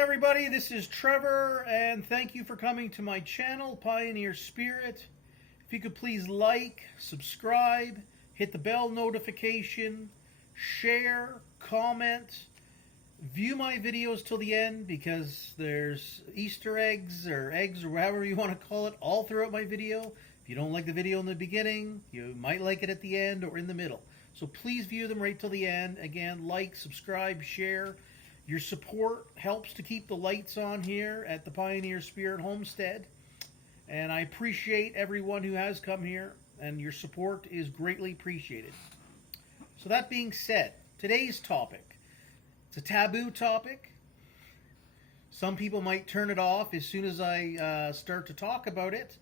Everybody, this is Trevor, and thank you for coming to my channel, Pioneer Spirit. If you could please like, subscribe, hit the bell notification, share, comment, view my videos till the end because there's Easter eggs or however you want to call it all throughout my video. If you don't like the video in the beginning, you might like it at the end or in the middle. So please view them right till the end. Again, like, subscribe, share. Your support helps to keep the lights on here at the Pioneer Spirit Homestead. And I appreciate everyone who has come here, and your support is greatly appreciated. So that being said, today's topic. It's a taboo topic. Some people might turn it off as soon as I start to talk about it.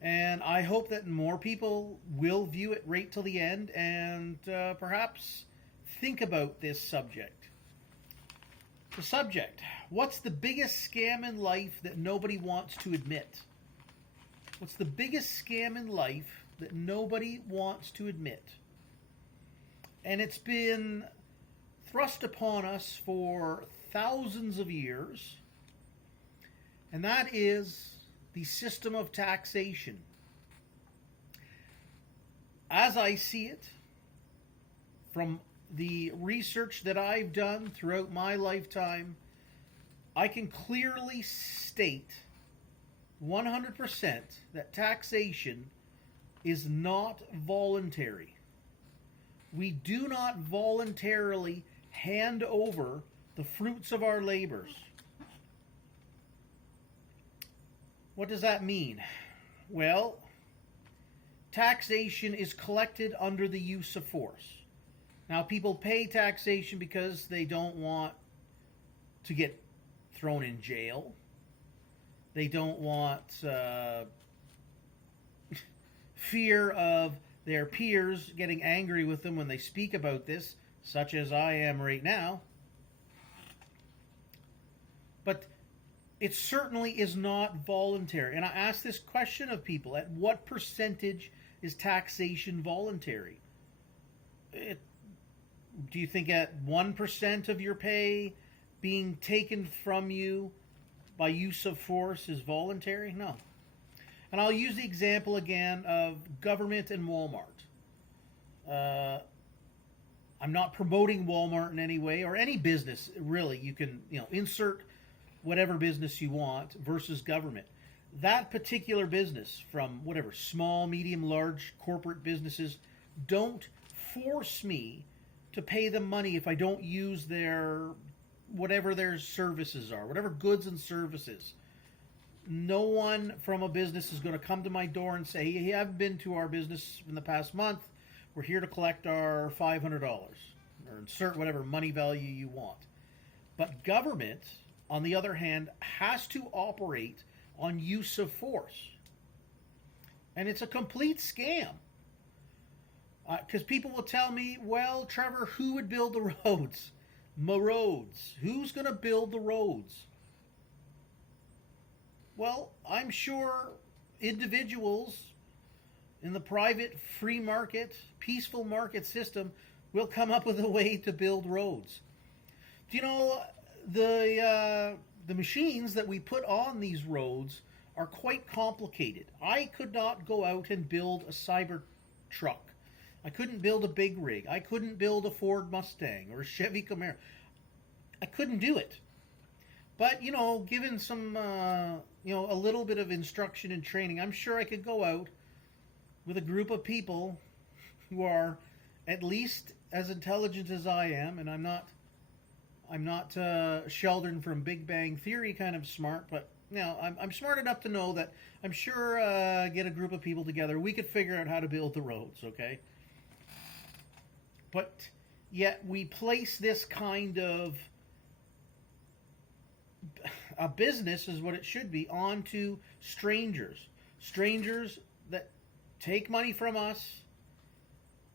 And I hope that more people will view it right till the end and perhaps think about this subject. The subject: what's the biggest scam in life that nobody wants to admit? What's the biggest scam in life that nobody wants to admit? And it's been thrust upon us for thousands of years, and that is the system of taxation. As I see it, from the research that I've done throughout my lifetime, I can clearly state 100% that taxation is not voluntary. We do not voluntarily hand over the fruits of our labors. What does that mean? Well, taxation is collected under the use of force. Now, people pay taxation because they don't want to get thrown in jail. They don't want fear of their peers getting angry with them when they speak about this, such as I am right now. But it certainly is not voluntary. And I ask this question of people: at what percentage is taxation voluntary? Do you think at 1% of your pay being taken from you by use of force is voluntary? No. And I'll use the example again of government and Walmart. I'm not promoting Walmart in any way, or any business, really. You can, insert whatever business you want versus government. That particular business, from whatever, small, medium, large corporate businesses, don't force me to pay them money if I don't use whatever their services are, whatever goods and services. No one from a business is going to come to my door and say, "Hey, you haven't been to our business in the past month. We're here to collect our $500," or insert whatever money value you want. But government, on the other hand, has to operate on use of force. And it's a complete scam. Because people will tell me, "Well, Trevor, who would build the roads? My roads. Who's going to build the roads?" Well, I'm sure individuals in the private, free market, peaceful market system will come up with a way to build roads. Do you know, the machines that we put on these roads are quite complicated. I could not go out and build a Cyber truck. I couldn't build a big rig. I couldn't build a Ford Mustang or a Chevy Camaro. I couldn't do it. But, given some, a little bit of instruction and training, I'm sure I could go out with a group of people who are at least as intelligent as I am. And I'm not Sheldon from Big Bang Theory kind of smart, but I'm smart enough to know that I'm sure get a group of people together, we could figure out how to build the roads, okay? But yet we place this kind of a business, is what it should be, onto strangers. Strangers that take money from us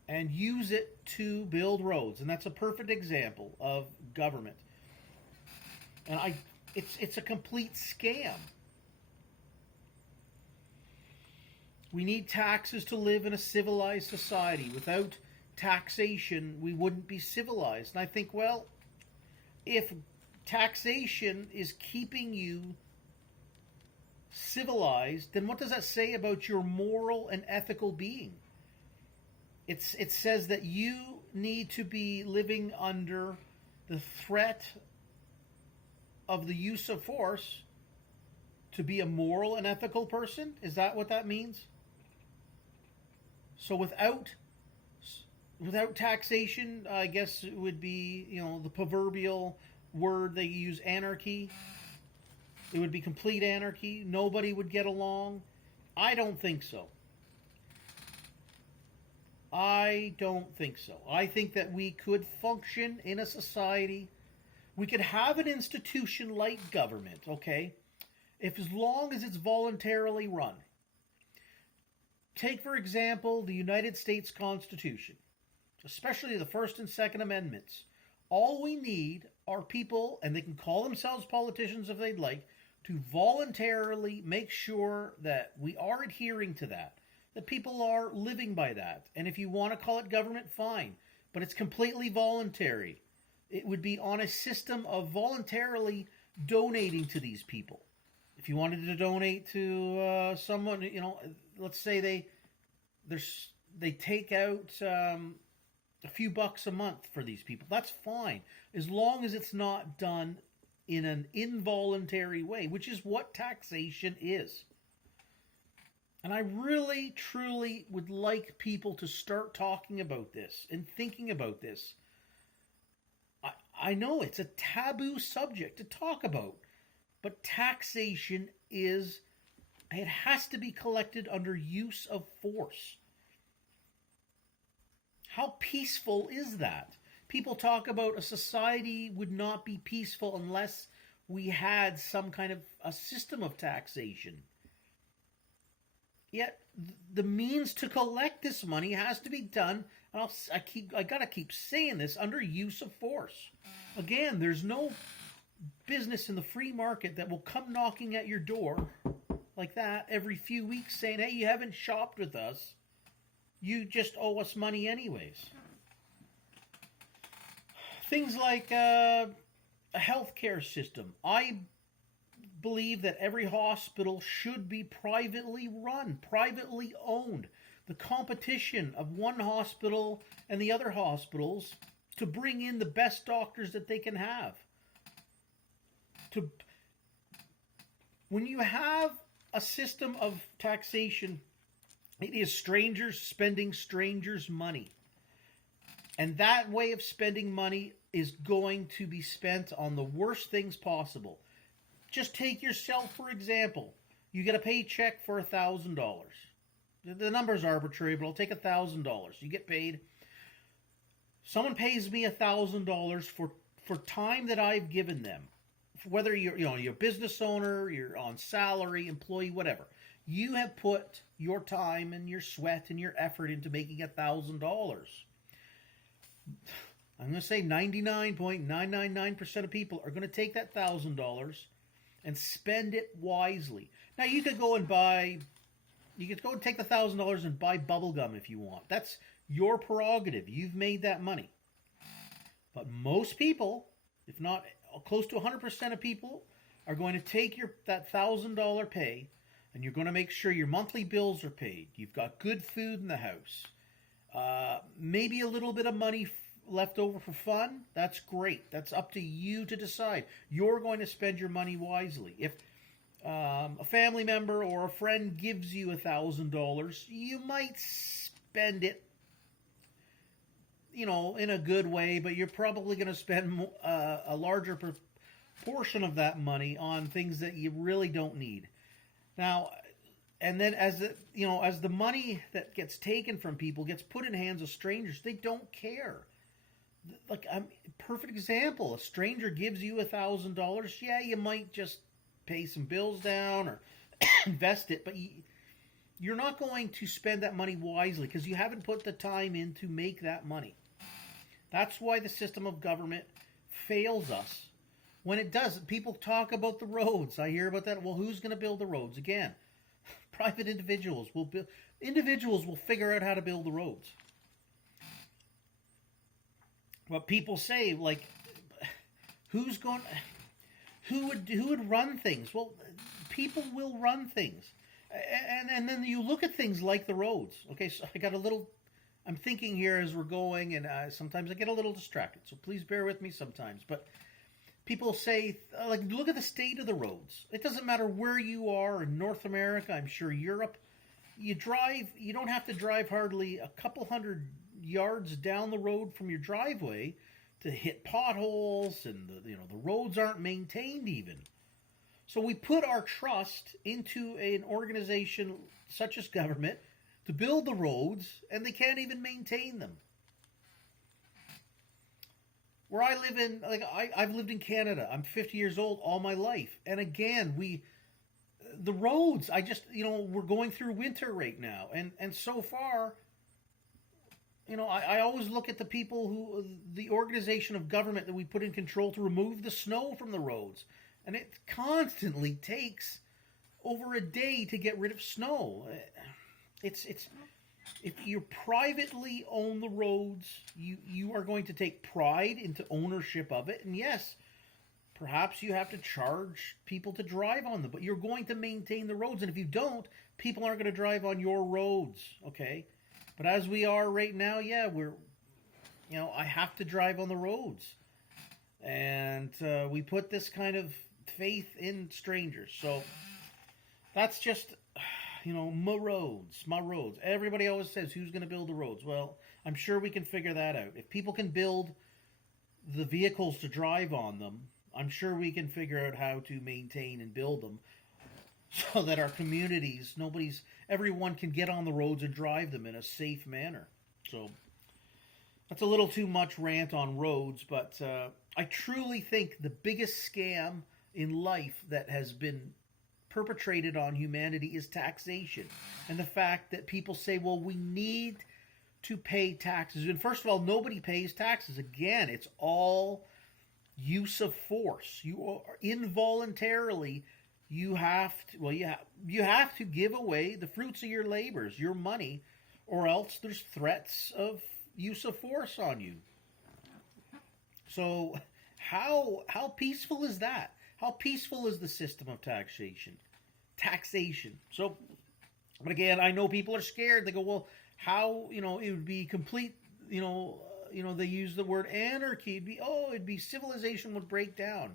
and use it to build roads. And that's a perfect example of government. And it's a complete scam. We need taxes to live in a civilized society. Without taxation, we wouldn't be civilized. And I think, well, if taxation is keeping you civilized, then what does that say about your moral and ethical being? It says that you need to be living under the threat of the use of force to be a moral and ethical person. Is that what that means? So without taxation, I guess it would be, the proverbial word they use, anarchy. It would be complete anarchy. Nobody would get along. I don't think so. I don't think so. I think that we could function in a society. We could have an institution like government, okay? As long as it's voluntarily run. Take, for example, the United States Constitution, especially the First and Second Amendments. All we need are people, and they can call themselves politicians if they'd like, to voluntarily make sure that we are adhering to that people are living by that. And if you want to call it government, fine. But it's completely voluntary. It would be on a system of voluntarily donating to these people. If you wanted to donate to someone, let's say they take out a few bucks a month for these people. That's fine, as long as it's not done in an involuntary way, which is what taxation is. And I really, truly would like people to start talking about this and thinking about this. I know it's a taboo subject to talk about, but taxation it has to be collected under use of force. How peaceful is that? People talk about a society would not be peaceful unless we had some kind of a system of taxation. Yet the means to collect this money has to be done, and I gotta keep saying this, under use of force. Again, there's no business in the free market that will come knocking at your door like that every few weeks saying, hey, you haven't shopped with us. You just owe us money anyways. Things like a healthcare system. I believe that every hospital should be privately run, privately owned. The competition of one hospital and the other hospitals to bring in the best doctors that they can have. When you have a system of taxation, it is strangers spending strangers' money. And that way of spending money is going to be spent on the worst things possible. Just take yourself, for example. You get a paycheck for $1,000. The number's arbitrary, but I'll take $1,000. You get paid. Someone pays me $1,000 for time that I've given them. Whether you're a business owner, you're on salary, employee, whatever. You have put your time and your sweat and your effort into making $1,000. I'm going to say 99.999% of people are going to take that $1,000 and spend it wisely. Now, you could go and take the $1,000 and buy bubble gum if you want. That's your prerogative. You've made that money. But most people, if not close to 100% of people, are going to take that $1,000 pay, and you're going to make sure your monthly bills are paid. You've got good food in the house. Maybe a little bit of money left over for fun. That's great. That's up to you to decide. You're going to spend your money wisely. If a family member or a friend gives you $1,000, you might spend it, in a good way, but you're probably going to spend a larger portion of that money on things that you really don't need. Now, and then as the money that gets taken from people gets put in hands of strangers, they don't care. Like, perfect example, a stranger gives you $1,000. Yeah, you might just pay some bills down or invest it, but you're not going to spend that money wisely because you haven't put the time in to make that money. That's why the system of government fails us. When it doesn't, people talk about the roads. I hear about that. Well, who's going to build the roads? Again, private individuals will build. Individuals will figure out how to build the roads. What people say, like, who's going? who would run things? Well, people will run things, and then you look at things like the roads. Okay, so I got a little. I'm thinking here as we're going, and sometimes I get a little distracted. So please bear with me sometimes. But people say, like, look at the state of the roads. It doesn't matter where you are in North America. I'm sure Europe. You drive. You don't have to drive hardly a couple hundred yards down the road from your driveway to hit potholes, and the roads aren't maintained even. So we put our trust into an organization such as government to build the roads, and they can't even maintain them. Where I live in, like I've lived in Canada. I'm 50 years old all my life, and again, the roads. We're going through winter right now, and so far, I always look at the people the organization of government that we put in control to remove the snow from the roads, and it constantly takes over a day to get rid of snow. It's if you privately own the roads, you are going to take pride into ownership of it, and yes, perhaps you have to charge people to drive on them, but you're going to maintain the roads, and if you don't, people aren't going to drive on your roads, okay? But as we are right now, yeah, I have to drive on the roads, and we put this kind of faith in strangers, so that's just. My roads. Everybody always says, who's going to build the roads? Well, I'm sure we can figure that out. If people can build the vehicles to drive on them, I'm sure we can figure out how to maintain and build them so that our communities, everyone can get on the roads and drive them in a safe manner. So that's a little too much rant on roads, but I truly think the biggest scam in life that has been perpetrated on humanity is taxation, and the fact that people say, well, we need to pay taxes. And first of all, nobody pays taxes. Again, it's all use of force. You are involuntarily, you have to give away the fruits of your labors, your money, or else there's threats of use of force on you. So how peaceful is that? How peaceful is the system of taxation? So, but again, I know people are scared. They go, well, how, it would be complete, they use the word anarchy. It'd be civilization would break down.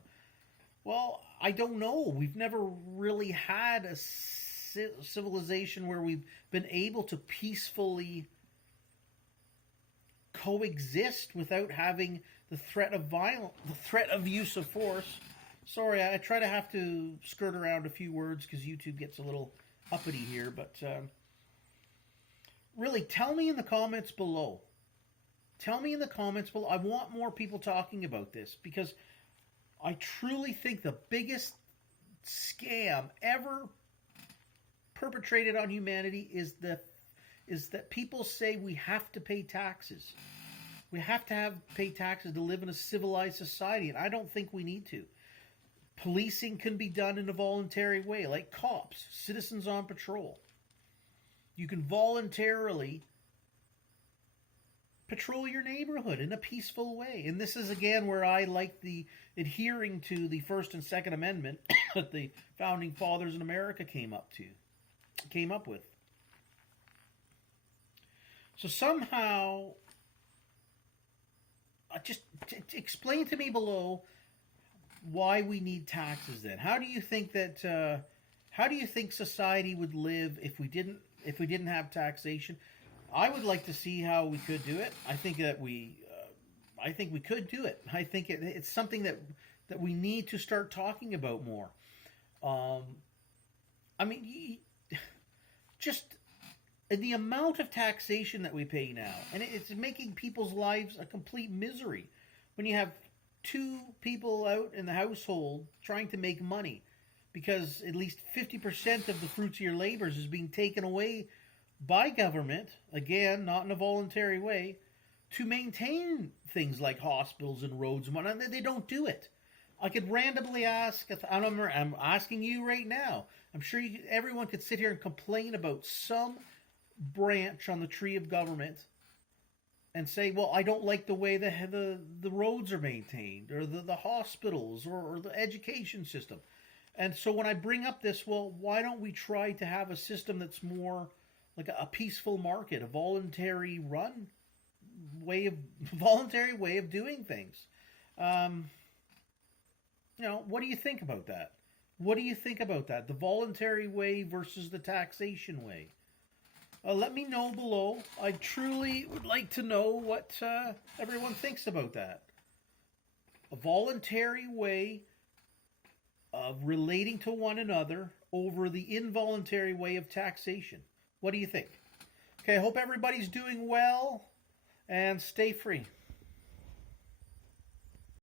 Well, I don't know. We've never really had a civilization where we've been able to peacefully coexist without having the threat of use of force. Sorry, I try to have to skirt around a few words because YouTube gets a little uppity here, but really, tell me in the comments below. I want more people talking about this because I truly think the biggest scam ever perpetrated on humanity is that people say we have to pay taxes. We have to pay taxes to live in a civilized society, and I don't think we need to. Policing can be done in a voluntary way, like cops, citizens on patrol. You can voluntarily patrol your neighborhood in a peaceful way. And this is, again, where I like the adhering to the First and Second Amendment that the Founding Fathers in America came up with. So somehow, just explain to me below why we need taxes then. How do you think society would live if we didn't have taxation? I would like to see how we could do it. I think we could do it. I think it's something that we need to start talking about more. Just the amount of taxation that we pay now, and it's making people's lives a complete misery. When you have two people out in the household trying to make money because at least 50% of the fruits of your labors is being taken away by government, again, not in a voluntary way, to maintain things like hospitals and roads and whatnot. They don't do it. I could randomly ask, I'm asking you right now, I'm sure everyone could sit here and complain about some branch on the tree of government and say, well, I don't like the way the roads are maintained, or the hospitals, or the education system. And so when I bring up this, well, why don't we try to have a system that's more like a peaceful market, a voluntary way of doing things? Um, what do you think about that? What do you think about that? The voluntary way versus the taxation way? Let me know below. I truly would like to know what everyone thinks about that. A voluntary way of relating to one another over the involuntary way of taxation. What do you think? Okay, I hope everybody's doing well and stay free.